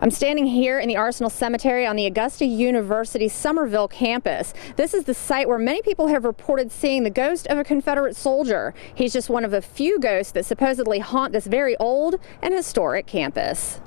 I'm standing here in the Arsenal Cemetery on the Augusta University Summerville campus. This is the site where many people have reported seeing the ghost of a Confederate soldier. He's just one of a few ghosts that supposedly haunt this very old and historic campus.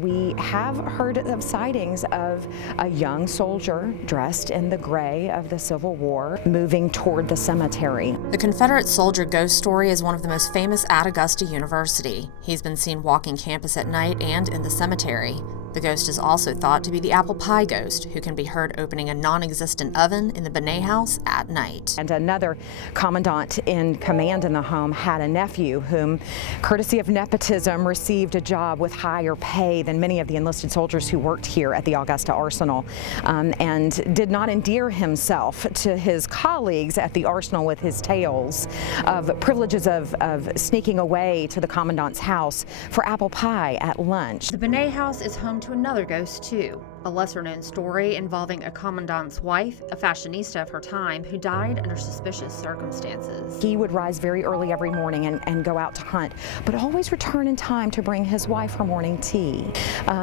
We have heard of sightings of a young soldier dressed in the gray of the Civil War moving toward the cemetery. The Confederate soldier ghost story is one of the most famous at Augusta University. He's been seen walking campus at night and in the cemetery. The ghost is also thought to be the apple pie ghost, who can be heard opening a non-existent oven in the Benet house at night. And another commandant in command in the home had a nephew whom, courtesy of nepotism, received a job with higher pay than many of the enlisted soldiers who worked here at the Augusta Arsenal, and did not endear himself to his colleagues at the Arsenal with his tales of privileges of sneaking away to the commandant's house for apple pie at lunch. The Benet house is home to another ghost too, a lesser-known story involving a commandant's wife, a fashionista of her time, who died under suspicious circumstances. He would rise very early every morning and go out to hunt, but always return in time to bring his wife her morning tea.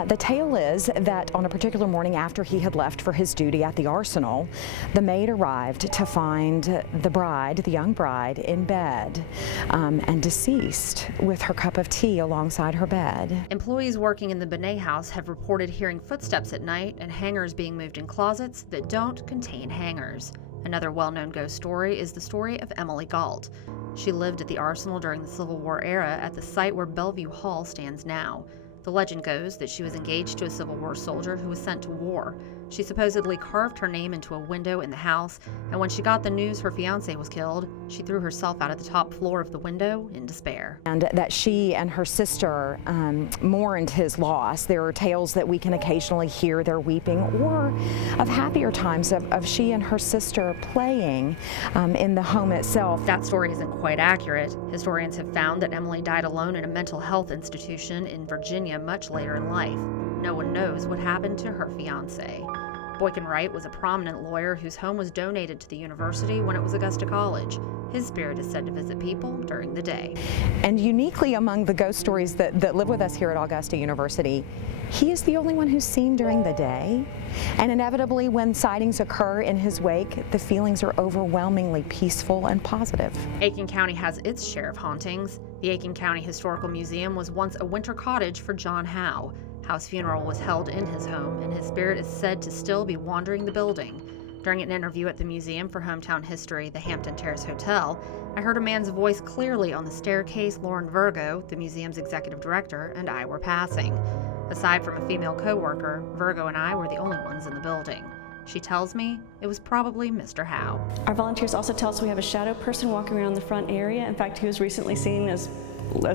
The tale is that on a particular morning after he had left for his duty at the Arsenal, the maid arrived to find the bride, the young bride, in bed and deceased with her cup of tea alongside her bed. Employees working in the Benet house have reported hearing footsteps at night and hangers being moved in closets that don't contain hangers. Another well-known ghost story is the story of Emily Galt. She lived at the Arsenal during the Civil War era at the site where Bellevue Hall stands now. The legend goes that she was engaged to a Civil War soldier who was sent to war. She supposedly carved her name into a window in the house, and when she got the news her fiancé was killed, she threw herself out of the top floor of the window in despair. And that she and her sister mourned his loss. There are tales that we can occasionally hear their weeping, or of happier times of she and her sister playing in the home itself. That story isn't quite accurate. Historians have found that Emily died alone in a mental health institution in Virginia much later in life. No one knows what happened to her fiancé. Boykin Wright was a prominent lawyer whose home was donated to the university when it was Augusta College. His spirit is said to visit people during the day. And uniquely among the ghost stories that live with us here at Augusta University, he is the only one who's seen during the day. And inevitably, when sightings occur in his wake, the feelings are overwhelmingly peaceful and positive. Aiken County has its share of hauntings. The Aiken County Historical Museum was once a winter cottage for John Howe. Howe's funeral was held in his home, and his spirit is said to still be wandering the building. During an interview at the Museum for Hometown History, the Hampton Terrace Hotel, I heard a man's voice clearly on the staircase. Lauren Virgo, the museum's executive director, and I were passing. Aside from a female co-worker, Virgo and I were the only ones in the building. She tells me it was probably Mr. Howe. Our volunteers also tell us we have a shadow person walking around the front area. In fact, he was recently seen as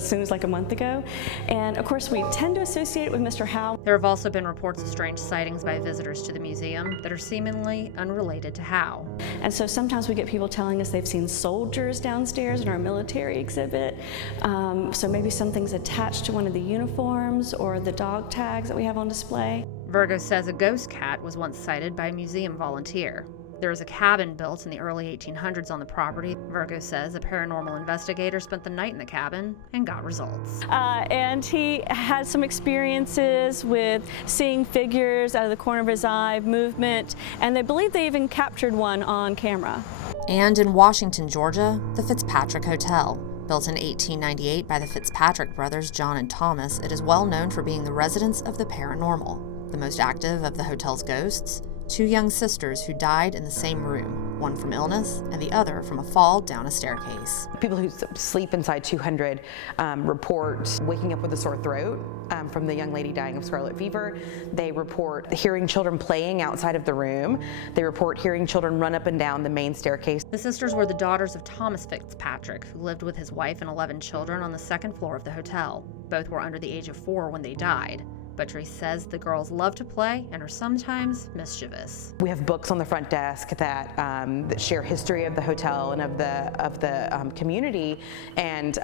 soon as like a month ago. And of course, we tend to associate it with Mr. Howe. There have also been reports of strange sightings by visitors to the museum that are seemingly unrelated to Howe. And so sometimes we get people telling us they've seen soldiers downstairs in our military exhibit. So maybe something's attached to one of the uniforms or the dog tags that we have on display. Virgo says a ghost cat was once sighted by a museum volunteer. There was a cabin built in the early 1800s on the property. Virgo says a paranormal investigator spent the night in the cabin and got results. And he had some experiences with seeing figures out of the corner of his eye, movement, and they believe they even captured one on camera. And in Washington, Georgia, the Fitzpatrick Hotel. Built in 1898 by the Fitzpatrick brothers, John and Thomas, it is well known for being the residence of the paranormal. The most active of the hotel's ghosts, two young sisters who died in the same room, one from illness and the other from a fall down a staircase. People who sleep inside 200 report waking up with a sore throat from the young lady dying of scarlet fever. They report hearing children playing outside of the room. They report hearing children run up and down the main staircase. The sisters were the daughters of Thomas Fitzpatrick, who lived with his wife and 11 children on the second floor of the hotel. Both were under the age of 4 when they died. Buttrey says the girls love to play and are sometimes mischievous. We have books on the front desk that share history of the hotel and of the community, and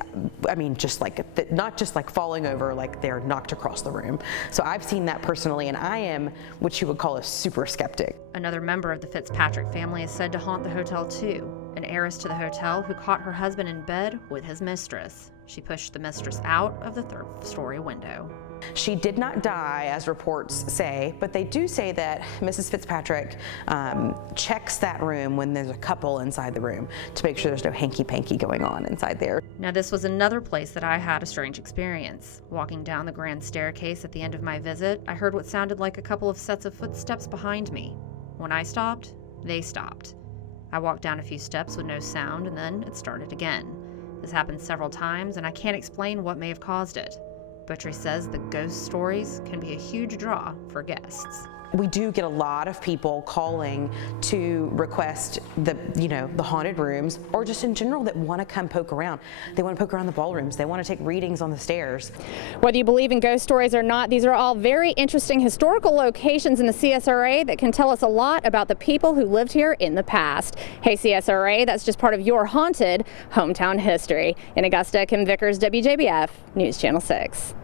I mean, just like not just like falling over, like they're knocked across the room. So I've seen that personally, and I am what you would call a super skeptic. Another member of the Fitzpatrick family is said to haunt the hotel too, an heiress to the hotel who caught her husband in bed with his mistress. She pushed the mistress out of the third-story window. She did not die, as reports say, but they do say that Mrs. Fitzpatrick checks that room when there's a couple inside the room to make sure there's no hanky-panky going on inside there. Now, this was another place that I had a strange experience. Walking down the grand staircase at the end of my visit, I heard what sounded like a couple of sets of footsteps behind me. When I stopped, they stopped. I walked down a few steps with no sound, and then it started again. This happened several times, and I can't explain what may have caused it. Buttrey says the ghost stories can be a huge draw for guests. We do get a lot of people calling to request the haunted rooms, or just in general that want to come poke around. They want to poke around the ballrooms. They want to take readings on the stairs. Whether you believe in ghost stories or not, these are all very interesting historical locations in the CSRA that can tell us a lot about the people who lived here in the past. Hey CSRA, that's just part of your haunted hometown history. In Augusta, Kim Vickers, WJBF News Channel 6.